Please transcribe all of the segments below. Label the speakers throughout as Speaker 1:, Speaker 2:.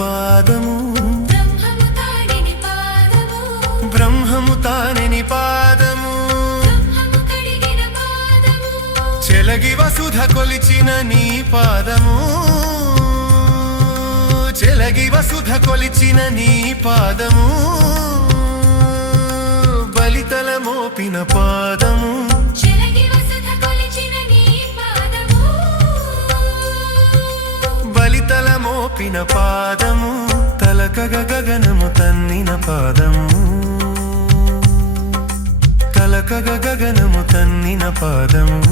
Speaker 1: పాదము.
Speaker 2: బ్రహ్మము తానిని పాదము. చెలగి వసుధ కొలిచిన నీ పాదము. చెలగి వసుధ కొలిచిన నీ పాదము. బలితల మోపిన పాదము.
Speaker 1: తప్పిన పాదము
Speaker 2: తలకగ గగనము తన్నిన పాదము. తలకగ గగనము తన్నిన పాదము.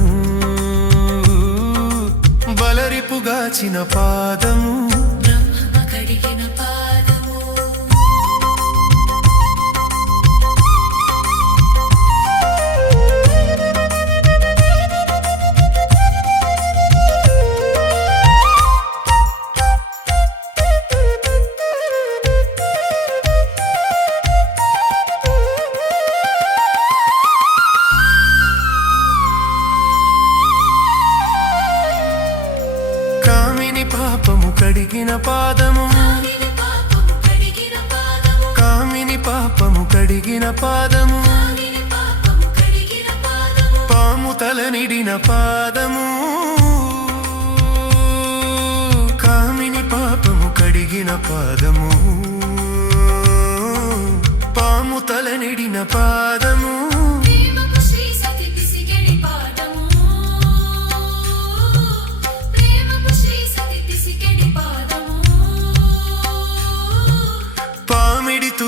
Speaker 2: బలరిపుగాచిన పాదము.
Speaker 1: బ్రహ్మము కడిగిన పాదము.
Speaker 2: కడిగిన పాదము.
Speaker 1: కామిని పాపము కడిగిన పాదము.
Speaker 2: పాము తలనిడిన పాదము. కామిని పాపము కడిగిన పాదము. పాము తలనిడిన పాదము.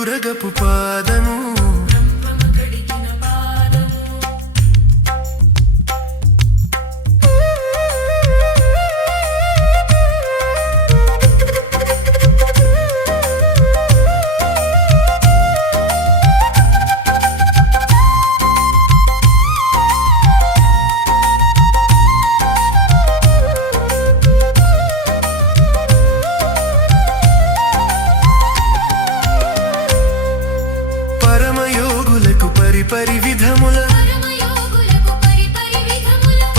Speaker 2: పామిడి పాదము. పరిపరి విధముల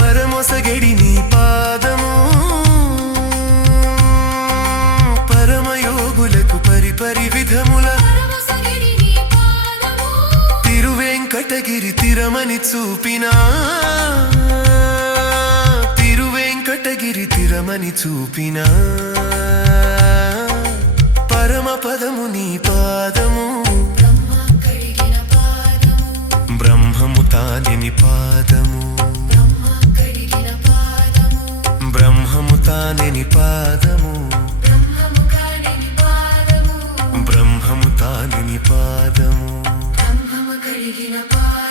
Speaker 2: పరమొసగడి నీ పాదము. పరమయోగులకు పరిపరి విధముల తిరువెంకటగిరి తిరమని చూపినా. తిరువెంకటగిరి తిరమని చూపినా. పరమ పదము నీ పాదము.
Speaker 1: పాదము.
Speaker 2: బ్రహ్మము తానెని పాదము. బ్రహ్మము తానెని పాదము.
Speaker 1: బ్రహ్మము
Speaker 2: కడిగిన పాదము